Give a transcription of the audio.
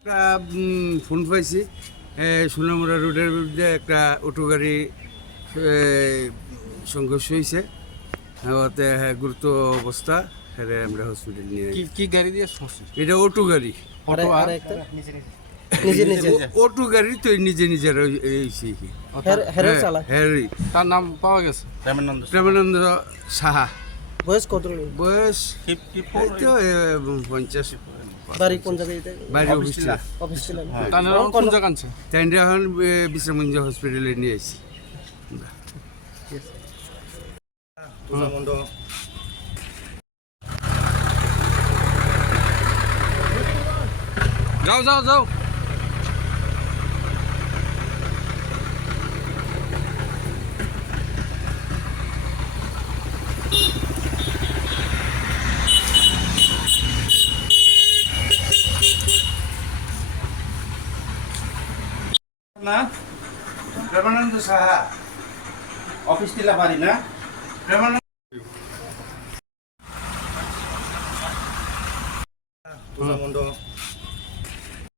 একটা ফোন পাইছি সোনামুড়া রোডের বিরুদ্ধে একটা অটো গাড়ি সংঘর্ষ হয়েছে ওতে গুরুত্ব অবস্থা আমরা হসপিটাল নিয়ে কি গাড়ি দিয়ে সমস্যা? এটা অটো গাড়ি অটো গাড়ি তো নিজে নিজের তার নাম পাওয়া গেছে প্রেমানন্দ সাহা। বয়স কত? বয়স এই তো 50। বাড়ি কোন জায়গায়? বাড়ি অফিস ছিল। কোন জায়গা আনছে? তাই এখন বিশ্রামগঞ্জ হসপিটালে নিয়ে আসি। যাও যাও যাও। না প্রেমানন্দ সাহা অফিস টিলা বাড়ি না? প্রেমানন্দ